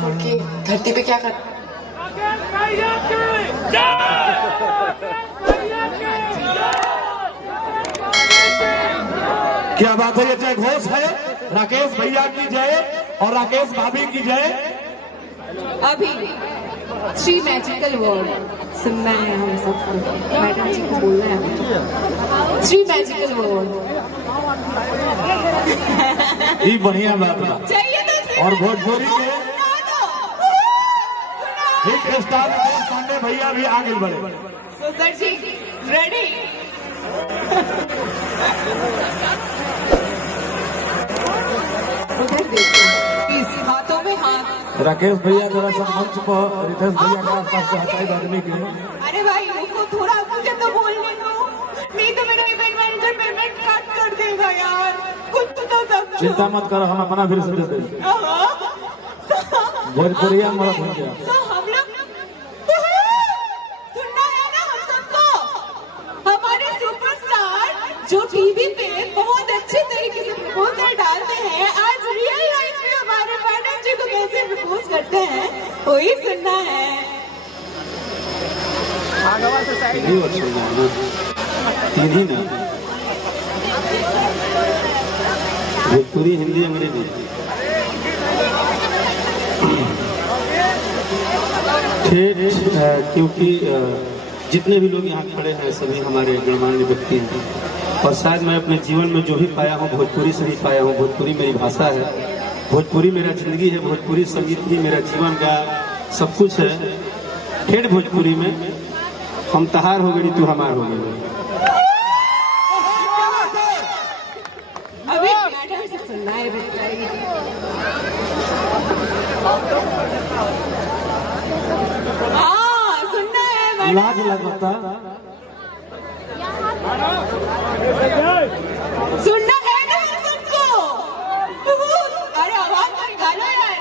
छोड़ के धरती पे क्या कर। क्या बात है, ये जय घोष है। राकेश भैया की जय और राकेश भाभी की जय। अभी 3 मैजिकल वर्ड सुनना है हम सबको। मैडम जी को बोलना है हमें 3 मैजिकल वर्ड। ये बढ़िया बात है। चाहिए तो और भोजपुरी के हिट स्टार राकेश पांडे भैया भी आगे बढ़े। सर जी रेडी। उधर देखो प्लीज, हाथों में हाथ। राकेश भैया जरा सा मंच पर रितेश भैया के आसपास से हटाई आदमी के। अरे भाई उनको थोड़ा मुझे तो बोलने दो, नहीं तो मेरा इवेंट मैनेजर पेमेंट कट कर देगा यार। कुछ तो समझो। चिंता मत करो, हम अपना फिर से दे देंगे। भोजपुरिया मरद हो गया। तो हम लोग सुनना है ना हम सबको। हमारे सुपरस्टार जो टीवी पे बहुत अच्छे तरीके से प्रपोजल डालते हैं, आज रियल लाइफ में हमारे मैडम जी को कैसे प्रपोज करते हैं वही सुनना है। तीन ही ना, भोजपुरी, हिंदी, अंग्रेजी। क्योंकि जितने भी लोग यहाँ खड़े हैं सभी हमारे गणमान्य व्यक्ति हैं और शायद मैं अपने जीवन में जो भी पाया हूँ भोजपुरी से ही पाया हूँ। भोजपुरी मेरी भाषा है, भोजपुरी मेरा जिंदगी है, भोजपुरी संगीत भी मेरा जीवन का सब कुछ है। ठेठ भोजपुरी में हम तहार हो गई तू हमार हो गई। अभी मैडम से सुनना है। सुनना है मैडम। लाज लगता सुनना है ना सबको। अरे आवाज तो निकालो यार।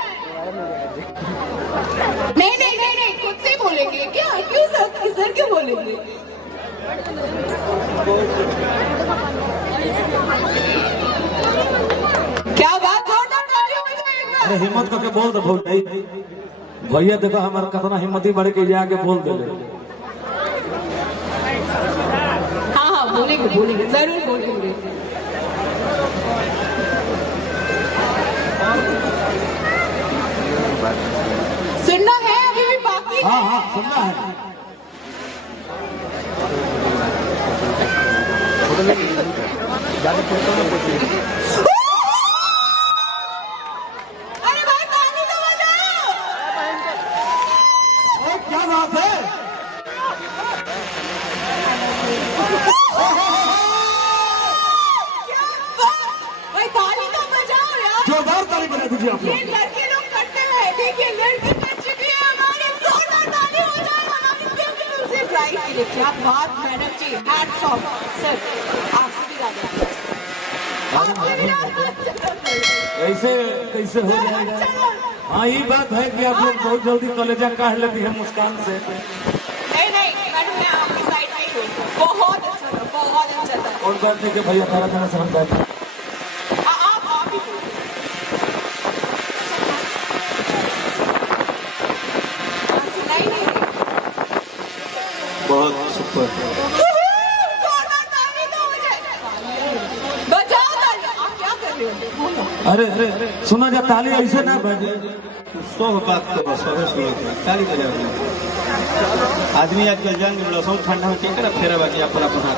नहीं नहीं नहीं नहीं, खुद से बोलेंगे क्या? क्यों सर क्यों बोलेंगे? क्या बात, जोरदार तालियों बजाइएगा। अरे हिम्मत करके बोल दो भाई। भैया देखो हमारा कितना हिम्मती बढ़ के जाके बोल दे। हाँ हाँ बोलेंगे बोलेंगे, जरूर बोलेंगे। सुनना है अभी भी बाकी। हाँ हाँ सुनना है। अरे भाई ताली तो बजाओ। क्या बात है। क्या बात, भाई ताली तो बजाओ यार। जोरदार ताली बजा दीजिए आप ये लोग। लड़के लोग करते हैं, देखिए लड़की कर चुकी है हमारी। जोरदार ताली हो जाए हमारी टीम से ट्राई कीजिए। क्या बात मैडम जी, हैट्स ऑफ सर। आपसे भी याद है, आपसे भी याद है। ऐसे कैसे हो जाएगा। हाँ ये बात है कि आप लोग बहुत जल्दी कलेजा काढ़ लेती है मुस्कान से। नहीं नहीं मैडम, मैं आपकी साइड में ही हूँ। बहुत अच्छा था, बहुत अच्छा था। और बात है कि भैया तारा खाना से हम बैठे। आप ही बोलिए। सुनाई नहीं दे। बहुत सुपर। जोरदार ताली तो हो जाए। बजाओ ताली। आप क्या कर रहे हो? बोलो। अरे अरे सुना जा, ताली ऐसे ना बजे। सब बात तो बस ताली बजा। आदमी आजकल जान लसौ ठंडा में केकरा फेरा बाकी अपन अपन हाथ।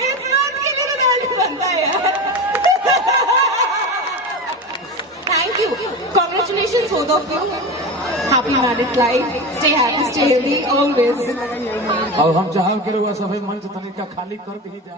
इस बात के लिए तो ताली बनता है यार। Thank you, congratulations both of you. Happy married life, stay happy, stay healthy always. और हम चाहब के रहुआ सभी मंच तनिका खाली कर दी जा।